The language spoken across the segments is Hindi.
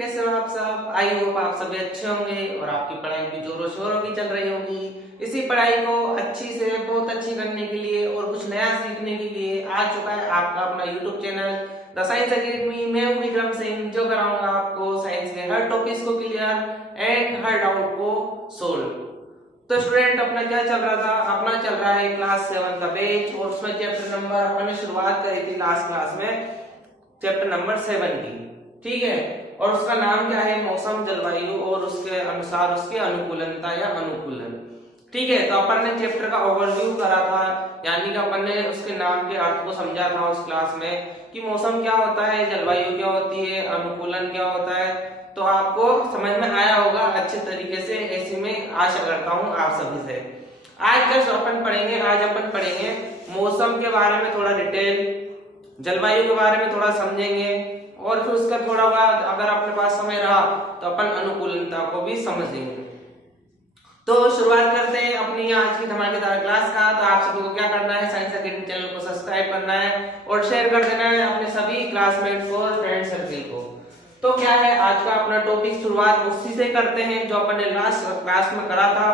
कैसे हो आप सब। आई होप आप सभी अच्छे होंगे और आपकी पढ़ाई भी जोरों शोरों की चल रही होगी। इसी पढ़ाई को अच्छी से बहुत अच्छी करने के लिए और कुछ नया सीखने के लिए आ चुका है आपका अपना YouTube channel the science academy. मैं हूं विक्रम सिंह, जो कराऊंगा आपको साइंस के हर टॉपिक्स को क्लियर एंड हर डाउट को सोल्व। तो स्टूडेंट, अपना क्या चल रहा था? अपना चल रहा है क्लास 7 का बैच और उसमें चैप्टर नंबर अपने शुरुआत करी थी लास्ट क्लास में, चैप्टर नंबर 7 की। ठीक है, और उसका नाम क्या है? मौसम जलवायु और उसके अनुसार उसकी अनुकूलनता या अनुकूलन। ठीक है, तो अपन ने चैप्टर का ओवरव्यू करा था, यानी कि अपन ने उसके नाम के अर्थ को समझा था उस क्लास में कि मौसम क्या होता है, जलवायु क्या होती है, अनुकूलन क्या होता है। तो आपको समझ में आया होगा अच्छे तरीके से, ऐसी मैं आशा करता हूँ आप सभी से। आज क्या अपन पढ़ेंगे? आज अपन पढ़ेंगे मौसम के बारे में थोड़ा डिटेल, जलवायु के बारे में थोड़ा समझेंगे और फिर उसका थोड़ा बाद अगर अपने पास समय रहा तो अपन अनुकूलनता को भी समझेंगे। तो शुरुआत करते हैं अपनी आज की धमाकेदार क्लास का। तो आप सभी को क्या करना है? साइंस एकेडमी चैनल को सब्सक्राइब करना है और शेयर कर देना है अपने सभी क्लासमेट्स को और फ्रेंड सर्कल को। तो क्या है आज का अपना टॉपिक? शुरुआत उसी से करते हैं जो अपन ने लास्ट क्लास में करा था।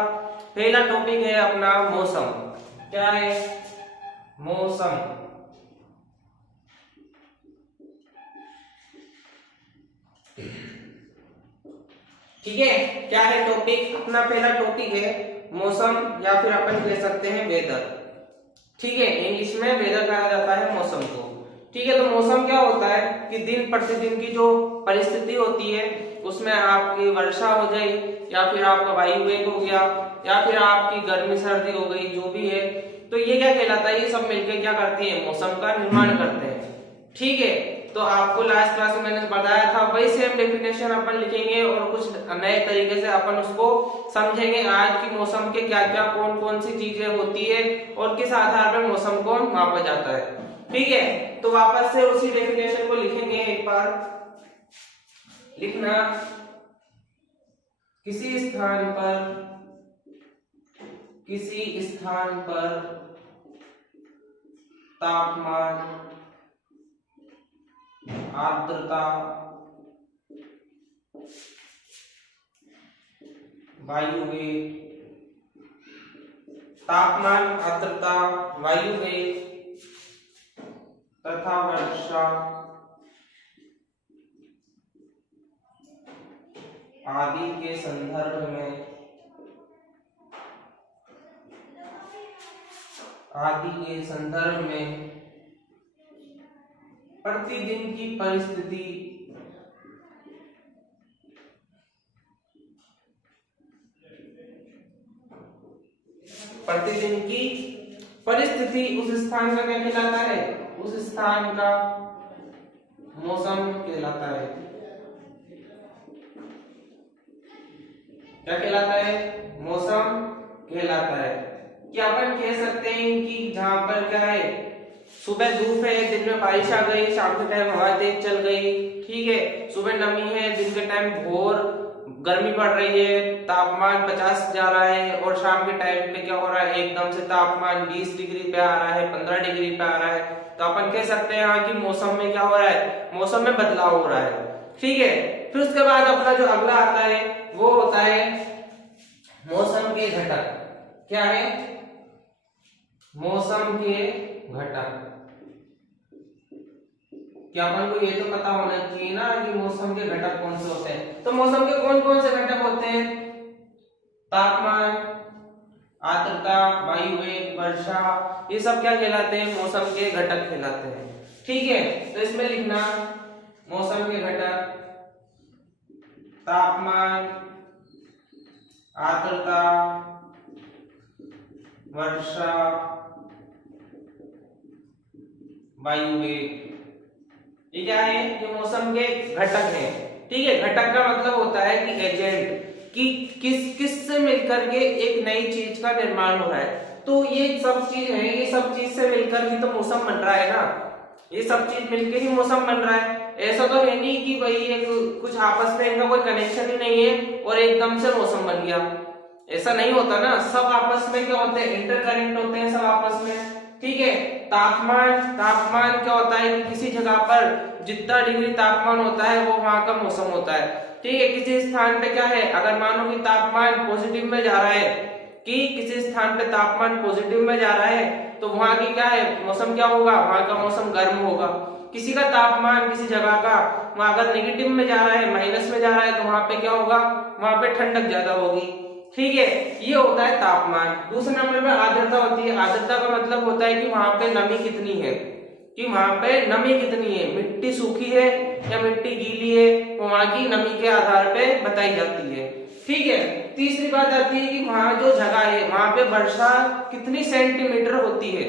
पहला टॉपिक है अपना मौसम। क्या है? मौसम। ठीक है, क्या है टॉपिक? अपना पहला टॉपिक है मौसम, या फिर अपन कह सकते हैं वेदर। ठीक है, इंग्लिश में वेदर कहा जाता है मौसम को। ठीक है, तो मौसम क्या होता है कि दिन प्रतिदिन की जो परिस्थिति होती है उसमें आपकी वर्षा हो जाए, या फिर आपका वायु वेग हो गया, या फिर आपकी गर्मी सर्दी हो गई, जो भी है, तो ये क्या कहलाता है? ये सब मिलकर क्या करती है? मौसम का निर्माण करते हैं। ठीक है, तो आपको लास्ट क्लास में मैंने बताया था, वही सेम डेफिनेशन अपन लिखेंगे और कुछ नए तरीके से अपन उसको समझेंगे आज की मौसम के क्या क्या कौन कौन सी चीजें होती है और किस आधार पर मौसम को मापा जाता है। ठीक है, तो वापस से उसी डेफिनेशन को लिखेंगे। एक बार लिखना, किसी स्थान पर तापमान, आर्द्रता, वायु वेग, तापमान, आर्द्रता, वायु वेग तथा वर्षा आदि के संदर्भ में प्रतिदिन की परिस्थिति उस स्थान का क्या कहलाता है? उस स्थान का मौसम कहलाता है। क्या कहलाता है? मौसम कहलाता है। क्या अपन कह सकते हैं कि जहां पर क्या है, सुबह धूप है, दिन में बारिश आ गई, शाम के टाइम हवा तेज चल गई। ठीक है, सुबह नमी है, दिन के टाइम घोर गर्मी पड़ रही है, तापमान 50 जा रहा है, और शाम के टाइम पे क्या हो रहा है? एकदम से तापमान 20 डिग्री पे आ रहा है, 15 डिग्री पे आ रहा है। तो अपन कह सकते हैं कि मौसम में क्या हो रहा है? मौसम में बदलाव हो रहा है। ठीक है, फिर उसके बाद अपना जो अगला आता है वो होता है मौसम के घटक। क्या है? मौसम के घटक। क्या अपन को ये तो पता होना चाहिए ना कि मौसम के घटक कौन से होते हैं। तो मौसम के कौन कौन से घटक होते हैं? तापमान, आर्द्रता, वायु वेग, वर्षा, ये सब क्या कहलाते हैं? मौसम के घटक कहलाते हैं। ठीक है, तो इसमें लिखना मौसम के घटक तापमान, आर्द्रता, वर्षा, वायु वेग। ये क्या है? ये मौसम के घटक हैं। ठीक है, घटक का मतलब होता है कि एजेंट, कि किस से मिलकर के एक नई चीज का निर्माण हो रहा है। तो ये सब चीज है, ये सब चीज से मिलकर ही तो मौसम बन रहा है ना। ये सब चीज मिलकर ही मौसम बन रहा है। ऐसा तो है नहीं कि भाई एक कुछ आपस में इनका कोई कनेक्शन ही नहीं है और एकदम से मौसम बन गया। ऐसा नहीं होता ना। सब आपस में क्या होते हैं? इंटरकनेक्ट होते हैं सब आपस में। ठीक है। तापमान तापमान क्या होता है कि किसी जगह पर जितना डिग्री तापमान होता है वो वहां का मौसम होता है। ठीक है, किसी स्थान पे क्या है, अगर मानो कि तापमान पॉजिटिव में जा रहा है, कि किसी स्थान पे तापमान पॉजिटिव में जा रहा है तो वहां की क्या है मौसम क्या होगा, वहां का मौसम गर्म होगा। किसी का तापमान किसी जगह का वहां अगर नेगेटिव में जा रहा है, माइनस में जा रहा है, तो वहां पे क्या होगा, वहां पे ठंडक ज्यादा होगी। ठीक है, ये होता है तापमान। दूसरे नंबर पे आर्द्रता होती है। आर्द्रता का मतलब होता है कि वहां पे नमी कितनी है, कि वहां पे नमी कितनी है, मिट्टी सूखी है या मिट्टी गीली है, वहां की नमी के आधार पे बताई जाती है। ठीक है, तीसरी बात आती है कि वहां जो जगह है वहां पे वर्षा कितनी सेंटीमीटर होती है,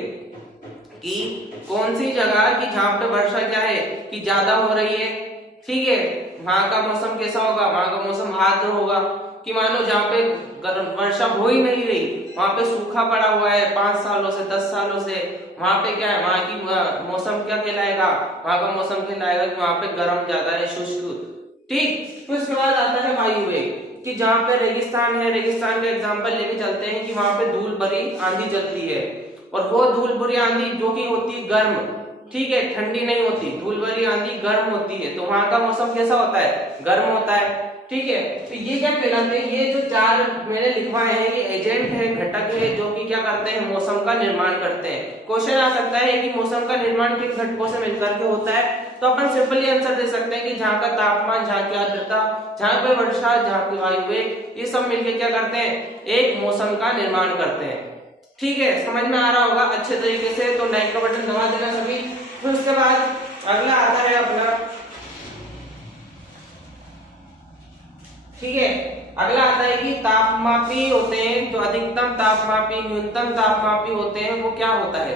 कि कौन सी जगह की जहां पे वर्षा क्या है कि ज्यादा हो रही है। ठीक है, वहां का मौसम कैसा होगा, वहां का मौसम आर्द्र होगा। कि मानो जहाँ पे वर्षा हो ही नहीं रही, वहां पे सूखा पड़ा हुआ है 5 सालों से 10 सालों से, वहां पे क्या है, वहां की मौसम क्या कहलाएगा, वहां का मौसम कहलाएगा कि वहां पे गर्म ज्यादा है, शुष्क। ठीक, फिर उसके बाद आता है वायु वेग, कि जहाँ पे रेगिस्तान है, रेगिस्तान का एग्जांपल लेके चलते हैं कि वहां पे धूल भरी आंधी चलती है, और वो धूल भरी आंधी जो कि होती है गर्म, ठीक है, ठंडी नहीं होती, धूल भरी आंधी गर्म होती है, तो वहां का मौसम कैसा होता है, गर्म होता है। ठीक है, तो ये क्या कहलाते हैं, ये जो चार मैंने लिखवाए हैं ये एजेंट है, घटक है, जो कि क्या करते हैं, मौसम का निर्माण करते हैं। क्वेश्चन आ सकता है कि मौसम का निर्माण किन घटकों से मिलकर के होता है, तो अपन सिंपली आंसर दे सकते हैं कि जहाँ का तापमान, जहाँ की आर्द्रता, जहाँ पे वर्षा, जहाँ की वायु वेग, ये सब मिलकर क्या करते हैं, एक मौसम का निर्माण करते हैं। ठीक है, समझ में आ रहा होगा अच्छे तरीके से, तो लाइक का बटन दबा देना सभी। फिर उसके बाद अगला आता है अपना, ठीक है, अगला आता है कि तापमापी होते हैं, जो अधिकतम तापमापी, न्यूनतम तापमापी होते हैं, वो क्या होता है।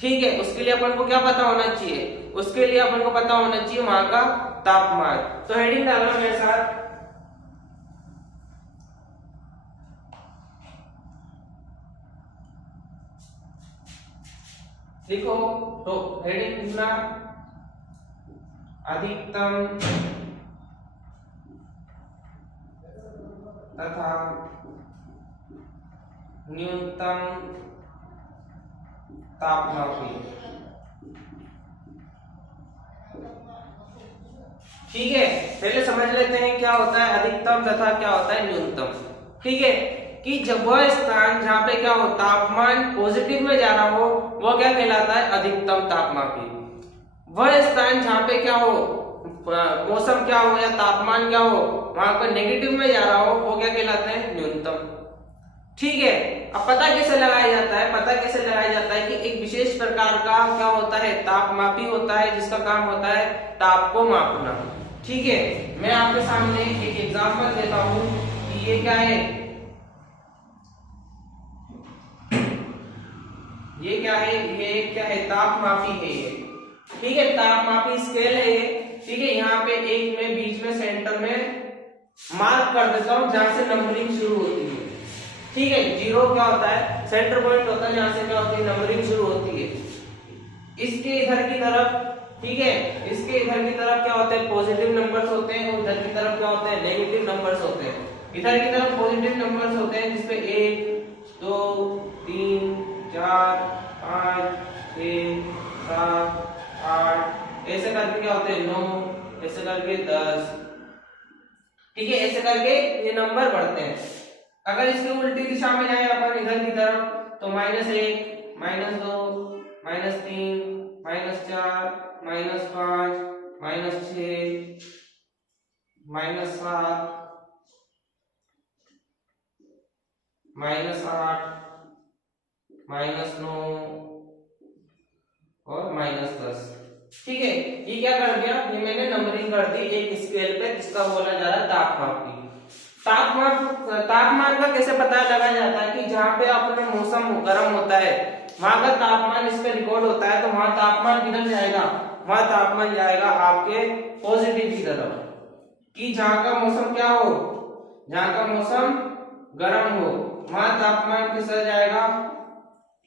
ठीक है, उसके लिए अपन को क्या पता होना चाहिए, उसके लिए अपन को पता होना चाहिए वहां का तापमान। तो हेडिंग डालना मेरे साथ, लिखो, तो हेडिंग लिखना अधिकतम तथा न्यूनतम तापमापी। ठीक है, पहले समझ लेते हैं क्या होता है अधिकतम तथा क्या होता है न्यूनतम। ठीक है, कि जब वह स्थान जहां पे क्या हो, तापमान पॉजिटिव में जा रहा हो, वो क्या कहलाता है, अधिकतम तापमापी। वह स्थान जहां पे क्या हो, मौसम क्या हो या तापमान क्या हो, वहां पर नेगेटिव में जा रहा हो, वो क्या कहलाता है, न्यूनतम। ठीक है, अब पता कैसे लगाया जाता है, पता कैसे लगाया जाता है कि एक विशेष प्रकार का क्या होता है, तापमापी होता है, जिसका काम होता है ताप को मापना। ठीक है, मैं आपके सामने एक एग्जांपल देता हूं कि ये क्या है, ये क्या है, ये क्या है, तापमापी है ये। ठीक है, तापमापी स्केल है ये। ठीक है, यहाँ पे एक में बीच में सेंटर में मार्क कर देता हूं जहां से नंबरिंग शुरू होती है। ठीक है, जीरो क्या होता है, सेंटर पॉइंट होता है जहां से क्या होती है, नंबरिंग शुरू होती है। इसके इधर की तरफ, ठीक है, इसके इधर की तरफ क्या होते हैं, पॉजिटिव नंबर्स होते हैं, और इधर की तरफ क्या होते हैं, नेगेटिव नंबर्स होते हैं। इधर की तरफ पॉजिटिव नंबर्स होते हैं जिसपे 1 2 3 4 5 6 7 8 ऐसे करके क्या होते हैं 9, ऐसे करके 10। ठीक है, ऐसे करके ये नंबर बढ़ते हैं। अगर इसके उल्टी दिशा में जाए अपन इधर की तरफ, तो -1 -2 -3 -4 -5 -6 -7 -8 -9 और -10। ठीक है, ये क्या कर दिया, ये मैंने नंबरिंग कर दी एक स्केल पे, जिसका बोला जा रहा है तापमापी। तापमान का कैसे पता लगाया जाता है, कि जहाँ पे अपने मौसम गर्म होता है वहां का तापमान इस पे रिकॉर्ड होता है, तो वहां तापमान किधर जाएगा, वहां तापमान जाएगा आपके पॉजिटिव की तरफ। कि जहाँ का मौसम क्या हो, जहाँ का मौसम गर्म हो, वहां तापमान किस तरह जाएगा,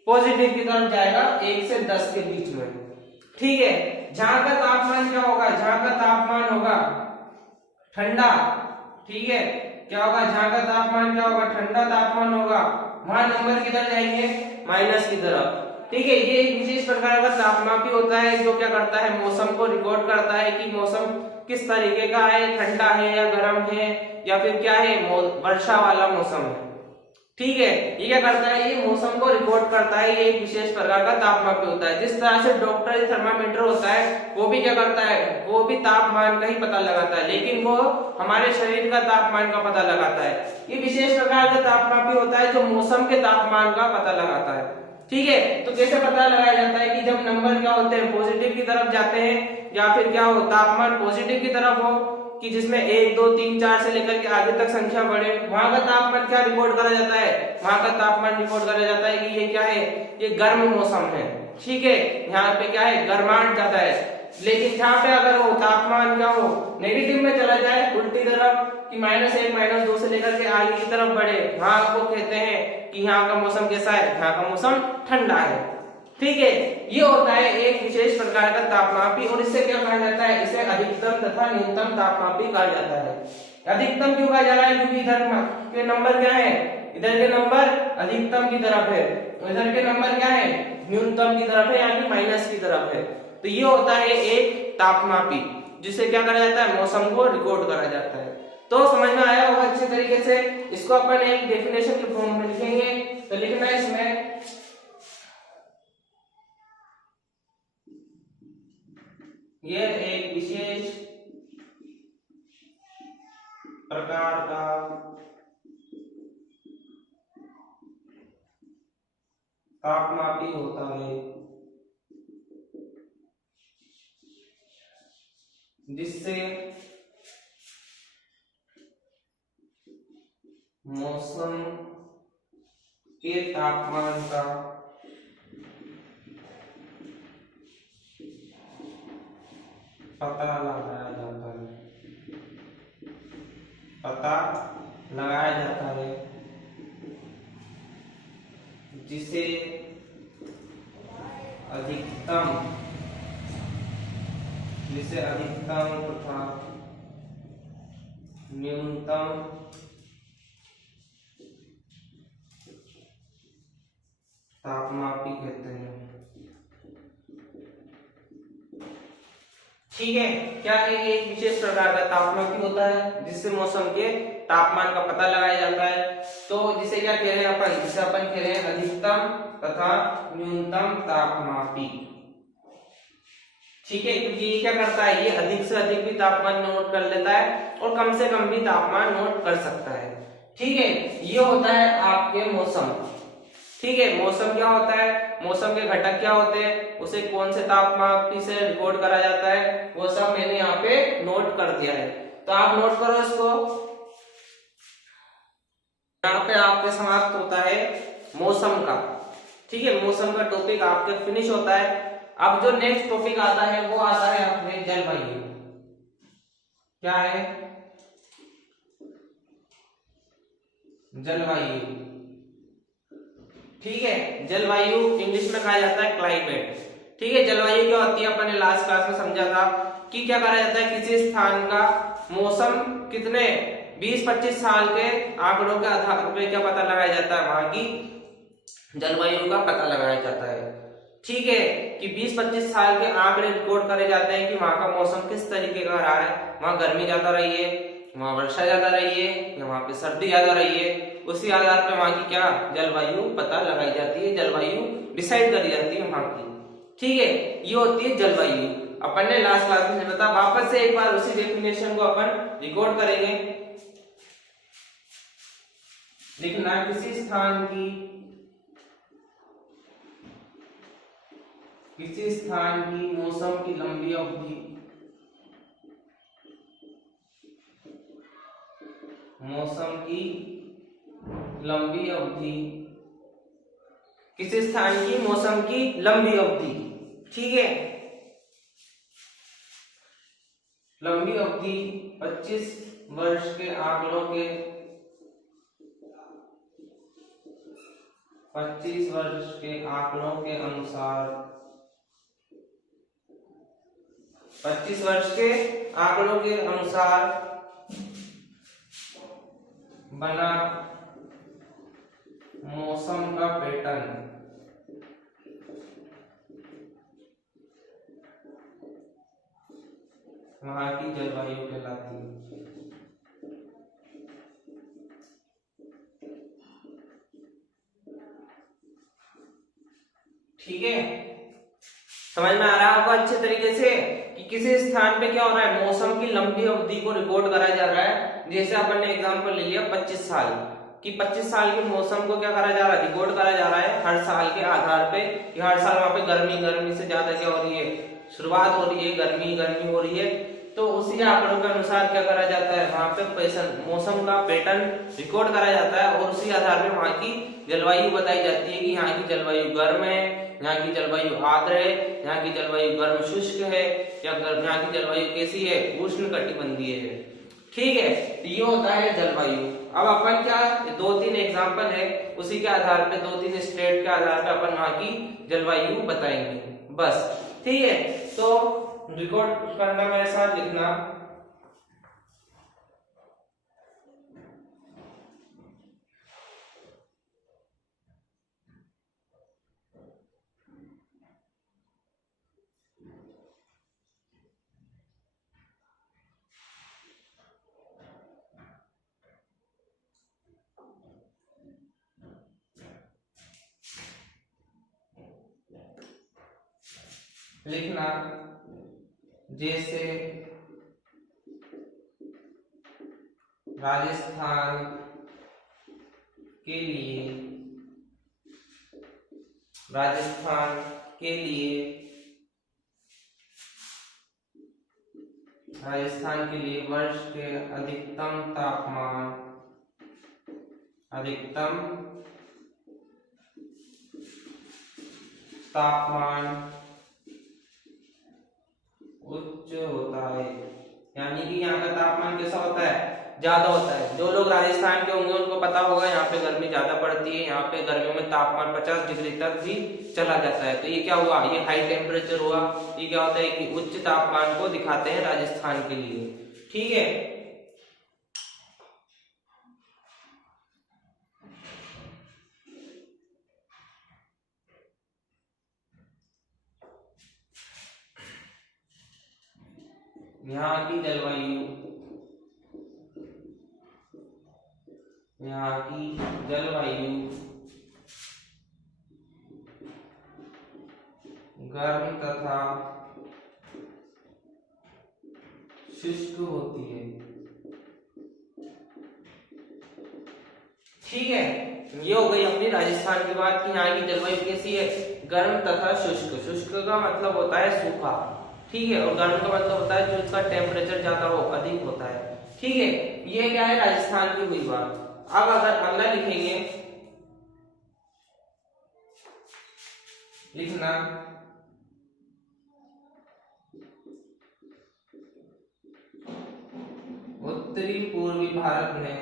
पॉजिटिव की तरफ जाएगा, 1 से 10 के बीच में। ठीक है, जहां का तापमान क्या होगा, जहां का तापमान होगा ठंडा, ठीक है, क्या होगा, जहां का तापमान क्या होगा, ठंडा तापमान होगा, वहां नंबर किधर जाएंगे, माइनस की तरफ। ठीक है, ये एक विशेष प्रकार का तापमापी होता है जो क्या करता है, मौसम को रिकॉर्ड करता है कि मौसम किस तरीके का है, ठंडा है या गर्म है या फिर क्या है, वर्षा वाला मौसम है। ठीक है, ये क्या करता है, ये मौसम को रिकॉर्ड करता है। ये एक विशेष प्रकार का तापमापी होता है। जिस तरह से डॉक्टर थर्मामीटर होता है, वो भी क्या करता है, वो भी तापमान का ही पता लगाता है, लेकिन वो हमारे शरीर का तापमान का पता लगाता है। ये विशेष प्रकार का तापमापी होता है जो मौसम के तापमान का पता लगाता है। ठीक है, तो कैसे पता लगाया जाता है कि जब नंबर क्या होते हैं, पॉजिटिव की तरफ जाते हैं या फिर क्या हो, तापमान पॉजिटिव की तरफ हो कि जिसमें 1 2 3 4 से लेकर के आगे तक संख्या बढ़े, वहां का तापमान क्या रिकॉर्ड करा जाता है, वहां का तापमान रिकॉर्ड करा जाता है कि ये क्या है, ये गर्म मौसम है। ठीक है, यहाँ पे क्या है, गर्माहट ज्यादा है। लेकिन जहाँ पे अगर वो तापमान क्या हो, नेगेटिव में चला जाए, उल्टी तरफ कि -1 -2 से लेकर के आगे की तरफ बढ़े, वहां आपको कहते हैं कि यहाँ का मौसम कैसा है, यहाँ का मौसम ठंडा है। ठीक है, ये होता है एक विशेष प्रकार का तापमापी और इससे क्या कहा जाता है, इसे अधिकतम तथा न्यूनतम तापमापी कहा जाता है। अधिकतम क्यों कहा जा रहा है, क्योंकि इधर के नंबर क्या है, इधर के नंबर अधिकतम की तरफ है, इधर के नंबर क्या है, न्यूनतम की तरफ है, यानी माइनस की तरफ है। तो ये होता है एक तापमापी जिसे क्या करा जाता है, मौसम को रिकॉर्ड करा जाता है। तो समझ में आया होगा अच्छे तरीके से। इसको अपन एक डेफिनेशन के फॉर्म में लिखेंगे। तो लिखना है इसमें, यह एक विशेष प्रकार का तापमापी होता है जिससे मौसम के तापमान का पता लगाया जाता है, पता लगाया जाता है, जिसे अधिकतम तथा न्यूनतम तापमापी कहते हैं। ठीक है, क्या है, ये एक विशेष प्रकार का तापमापी होता है जिससे मौसम के तापमान का पता लगाया जाता है। तो जिसे क्या कह रहे हैं अपन, जिसे अपन कह रहे हैं अधिकतम तथा न्यूनतम तापमापी। ठीक है, क्योंकि ये क्या करता है, ये अधिक से अधिक भी तापमान नोट कर लेता है और कम से कम भी तापमान नोट कर सकता है। ठीक है, ये होता है आपके मौसम। ठीक है, मौसम क्या होता है, मौसम के घटक क्या होते हैं, उसे कौन से तापमापी से रिकॉर्ड करा जाता है, वो सब मैंने यहाँ पे नोट कर दिया है। तो आप नोट करो इसको। यहाँ पे आपके समाप्त होता है मौसम का। ठीक है, मौसम का टॉपिक आपके फिनिश होता है। अब जो नेक्स्ट टॉपिक आता है वो आता है अपने जलवायु। क्या है, जलवायु। ठीक है, जलवायु इंग्लिश में कहा जाता है क्लाइमेट। ठीक है, जलवायु क्या होती है, अपन ने लास्ट क्लास में समझा था कि क्या कहा जाता है, किसी स्थान का मौसम कितने 20-25 साल के आंकड़ों के आधार पर क्या पता लगाया जाता है, वहां की जलवायु का पता लगाया जाता है। ठीक है, कि 20-25 साल के आंकड़े रिकॉर्ड करे जाते हैं कि वहां का मौसम किस तरीके का रहा है, वहां गर्मी ज्यादा रही है, वहां वर्षा ज्यादा रही है या वहां पे सर्दी ज्यादा रही है। उसी आधार पर वहां की क्या जलवायु पता लगाई जाती है, जलवायु डिसाइड करी जाती है वहां की। ठीक है, ये होती है जलवायु। अपन ने लास्ट क्लास में बताया, वापस से एक बार उसी डेफिनेशन को अपन रिकॉर्ड करेंगे। लिखना, किसी स्थान की मौसम की लंबी अवधि, मौसम की लंबी अवधि, किसी स्थान की मौसम की लंबी अवधि। ठीक है, लंबी अवधि 25 वर्ष के आंकड़ों के 25 वर्ष के आंकड़ों के अनुसार 25 वर्ष के आंकड़ों के अनुसार बना मौसम का पैटर्न वहां की जलवायु कहलाती है। ठीक है, समझ में आ रहा है आपको अच्छे तरीके से कि किसी स्थान पे क्या हो रहा है, मौसम की लंबी अवधि को रिकॉर्ड करा जा रहा है। जैसे अपन ने एग्जांपल ले लिया 25 साल कि 25 साल के मौसम को क्या करा जा रहा है, रिकॉर्ड करा जा रहा है हर साल के आधार पे कि हर साल वहां पे गर्मी से ज्यादा क्या हो रही है, शुरुआत हो रही है, गर्मी हो रही है। तो उसी आंकड़ों के अनुसार क्या करा जाता है, वहां पे मौसम का पैटर्न रिकॉर्ड करा जाता है और उसी आधार पे वहां की जलवायु बताई जाती है कि यहाँ की जलवायु गर्म है, यहाँ की जलवायु आर्द्र है, यहाँ की जलवायु गर्म शुष्क है, या यहाँ की जलवायु कैसी है, उष्ण कटिबंधीय है। ठीक है, ये होता है जलवायु। अब अपन क्या, दो तीन एग्जांपल है, उसी के आधार पे, दो तीन स्टेट के आधार पे अपन वहां की जलवायु बताएंगे बस। ठीक है, तो रिकॉर्ड करना मेरे साथ लिखना। लिखना जैसे राजस्थान के लिए, राजस्थान के लिए, राजस्थान के लिए वर्ष के अधिकतम तापमान, अधिकतम तापमान उच्च होता है। यानी कि यहाँ का तापमान कैसा होता है, ज्यादा होता है। जो लोग राजस्थान के होंगे उनको पता होगा यहाँ पे गर्मी ज्यादा पड़ती है, यहाँ पे गर्मियों में तापमान 50 डिग्री तक भी चला जाता है। तो ये क्या हुआ, ये हाई टेम्परेचर हुआ। ये क्या होता है कि उच्च तापमान को दिखाते हैं राजस्थान के लिए। ठीक है, यहाँ की जलवायु, यहाँ की जलवायु गर्म तथा शुष्क होती है। ठीक है, ये हो गई अपनी राजस्थान की बात कि यहाँ की जलवायु कैसी है, गर्म तथा शुष्क। शुष्क का मतलब होता है सूखा, ठीक है, और गर्म का मतलब होता है जो इसका टेम्परेचर ज्यादा हो, अधिक होता है। ठीक है, ये क्या है, राजस्थान की हुई बात। अब अगर अगला लिखेंगे, लिखना उत्तरी पूर्वी भारत में,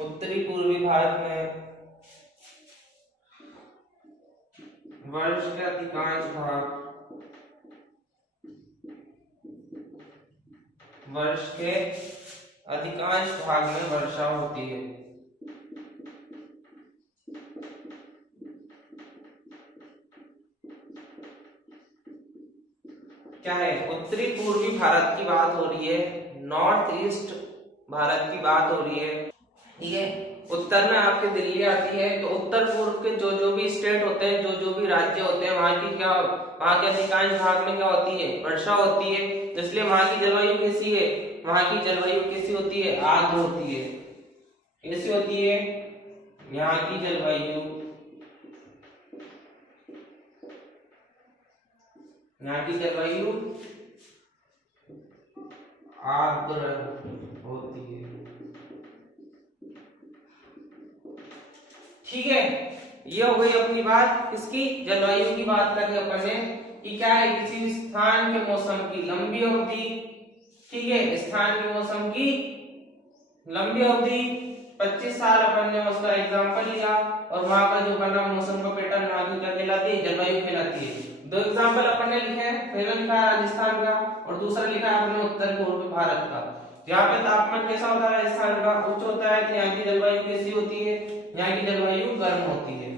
उत्तरी पूर्वी भारत में वर्ष के अधिकांश भाग, वर्ष के अधिकांश भाग में वर्षा होती है। क्या है, उत्तरी पूर्वी भारत की बात हो रही है, नॉर्थ ईस्ट भारत की बात हो रही है। ठीक है, उत्तर में आपके दिल्ली आती है, तो उत्तर पूर्व के जो जो भी स्टेट होते हैं, जो जो भी राज्य होते हैं, वहां की क्या, वहां के अधिकांश भाग में क्या होती है, वर्षा होती है। इसलिए वहां की जलवायु कैसी है, वहां की जलवायु कैसी होती है, आर्द्र होती है। कैसी होती है, यहाँ की जलवायु, यहाँ की जलवायु आर्द्र होती है। ठीक है, ये हो गई अपनी बात, इसकी जलवायु की बात करके अपन ने कि क्या है, किसी स्थान के मौसम की लंबी अवधि। ठीक है, स्थान के मौसम की लंबी अवधि 25 साल अपन ने उसका एग्जांपल लिया, और वहां का जो बना मौसम का पैटर्न, वहां की क्या कहलाती है, जलवायु कहलाती है। दो एग्जांपल अपन ने लिखे हैं, पहला लिखा है राजस्थान का और दूसरा लिखा है अपने उत्तर पूर्वी भारत का। यहाँ पे तापमान कैसा होता है, राजस्थान का उच्च होता है, तो यहाँ की जलवायु कैसी होती है, यहाँ की जलवायु गर्म होती है।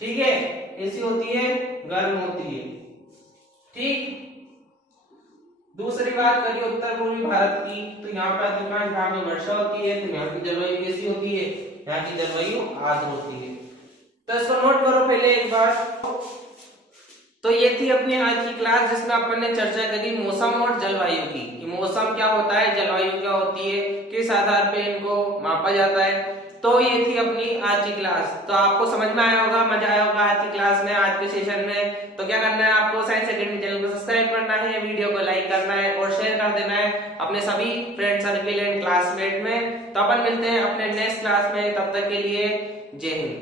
ठीक है, कैसी होती है, गर्म होती है। ठीक। दूसरी बात करिए उत्तर पूर्वी भारत की, तो यहाँ पे अधिकांश भाग में वर्षा होती है, तो यहाँ की जलवायु कैसी होती है, यहाँ की जलवायु आर्द्र होती है। तो इसको नोट करो पहले एक बार। तो ये थी अपनी आज की क्लास जिसमें अपन ने चर्चा करी मौसम और जलवायु की, कि मौसम क्या होता है, जलवायु क्या होती है, किस आधार पे इनको मापा जाता है। तो ये थी अपनी आज की क्लास। तो आपको समझ में आया होगा, मजा आया होगा आज की क्लास में, आज के सेशन में। तो क्या करना है आपको, साइंस एकेडमी चैनल को सब्सक्राइब करना है, वीडियो को लाइक करना है और शेयर कर देना है अपने सभी फ्रेंड सर्किल एंड क्लासमेट में। तो अपन मिलते हैं अपने नेक्स्ट क्लास में, तब तक के लिए जय हिंद।